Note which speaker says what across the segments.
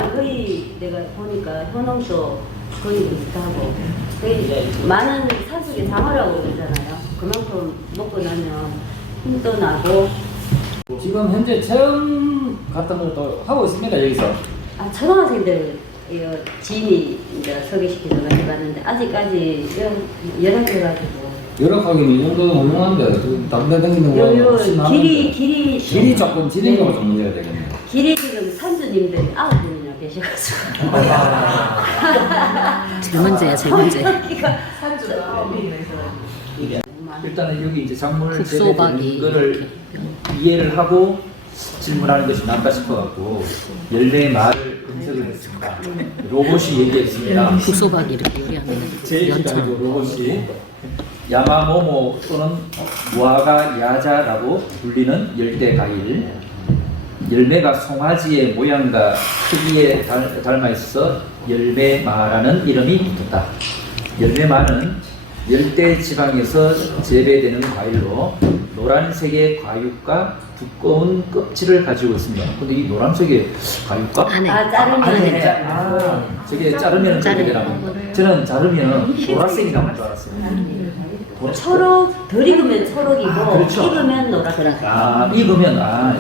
Speaker 1: 콩이랑 거의 내가 보니까 효능쇼 거의 비슷하고 거의 많은 산속의 장어라고 그러잖아요. 그만큼 먹고 나면 힘도 나고.
Speaker 2: 지금 현재 체험 같은 걸 또 하고 있습니다 여기서.
Speaker 1: 초등학생들 지인이 이제 소개시켜서 해봤는데 아직까지 연락해가지고.
Speaker 2: 열악하기는 이 정도는 훌륭한데 그 담배 댕기는 거 없이 나는데 길이 조금 진행도가 좀 문제가 되겠네요.
Speaker 1: 길이 지금 산주님들이 9분이나 계셔가지고.
Speaker 3: 제일 문제야, 제일 문제.
Speaker 1: 산주가 9분이나
Speaker 4: 일단은 여기 이제 작물
Speaker 3: 국소박이
Speaker 4: 재배되는 거를 이해를 하고 질문하는 것이 낫다 싶어갖고 10개의 말을 검색을 했습니다. 로봇이 얘기했습니다.
Speaker 3: 국소박이 이렇게 요리하는
Speaker 4: 제
Speaker 3: 연천.
Speaker 4: 얘기가 로봇이 야마모모 또는 무화과 야자라고 불리는 열대 과일. 열매가 송아지의 모양과 크기에 닮아 있어 열매마라는 이름이 붙었다. 열매마는 열대 지방에서 재배되는 과일로 노란색의 과육과 두꺼운 껍질을 가지고 있습니다. 근데 이 노란색의 과육과
Speaker 3: 안에.
Speaker 1: 자르면
Speaker 4: 저게 자르면 어떻게 되나? 저는 자르면 보라색이 나올 줄 알았어요.
Speaker 1: 초록, 덜 익으면 초록이고
Speaker 4: 그렇죠.
Speaker 1: 익으면 노랗고.
Speaker 4: 익으면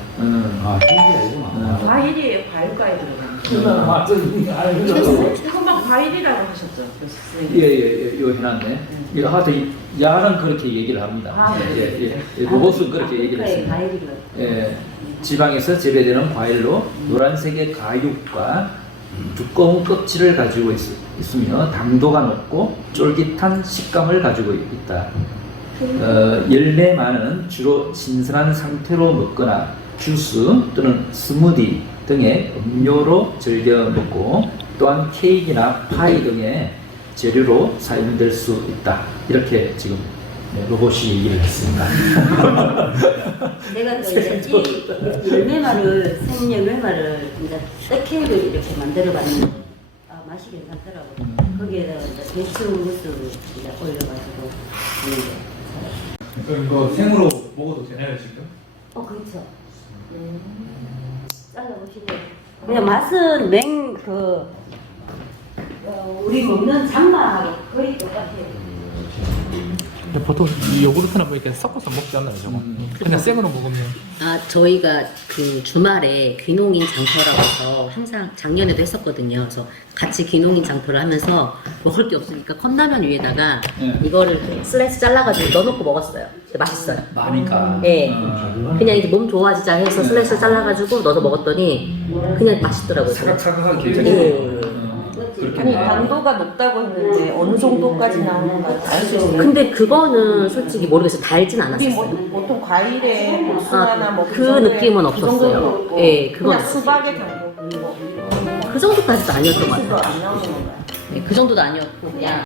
Speaker 2: 신기하구나.
Speaker 5: 과일이에요, 과일 들어가는.
Speaker 2: 맞은
Speaker 5: 금방 과일이라고 하셨죠, 교수님.
Speaker 4: 예, 요 해놨네. 하여튼 야는 그렇게 얘기를 합니다. 로봇은 그렇게 얘기를 했습니다. 지방에서 재배되는 과일로 노란색의 가육과 두꺼운 껍질을 가지고 있으며 당도가 높고 쫄깃한 식감을 가지고 있다. 열매만은 주로 신선한 상태로 먹거나 주스 또는 스무디 등의 음료로 즐겨 먹고 또한 케이크나 파이 등의 재료로 사용될 수 있다. 이렇게 지금 로봇이 얘기를 했습니다.
Speaker 1: 내가 또 이제 이 열매말을 생열매말을 이제 떡케이크를 이렇게 만들어봤는데 맛이 괜찮더라고. 거기에다가 이제 배추 무스를 이제 올려가지고 하는데.
Speaker 6: 그럼 이거 생으로 먹어도 되나요 지금?
Speaker 1: 그렇죠. 잘라보시고 그냥 맛은 우리 먹는 장마하고 거의 똑같아요.
Speaker 6: 보통 이 요구르트나 뭐 이렇게 섞어서 먹지 않나요 저거? 그냥 생으로 먹으면.
Speaker 3: 저희가 그 주말에 귀농인 장터라고 해서 항상 작년에도 했었거든요. 그래서 같이 귀농인 장터를 하면서 먹을 게 없으니까 컵라면 위에다가 이거를 슬라이스 잘라가지고 넣어놓고 먹었어요. 근데 맛있어요.
Speaker 4: 많으니까.
Speaker 3: 예. 그냥 이제 몸 좋아지자 해서 슬라이스 잘라가지고 넣어서 먹었더니 그냥 맛있더라고요.
Speaker 4: 사각사각하게
Speaker 3: 예.
Speaker 4: 괜찮죠.
Speaker 5: 아니, 당도가 높다고 했는데 어느 정도까지 나오는 거 알 수 있어요?
Speaker 3: 근데 그거는 솔직히 모르겠어요. 달진
Speaker 5: 우리
Speaker 3: 않았어요.
Speaker 5: 보통 과일에 복숭아나 뭐
Speaker 3: 그 느낌은 없었어요. 예, 그건
Speaker 5: 그냥 수박의 당도
Speaker 3: 그 정도까지도 아니었던 것
Speaker 5: 그거
Speaker 3: 같아요.
Speaker 5: 안 나오는 거야.
Speaker 3: 네, 그 정도도 아니었고 그냥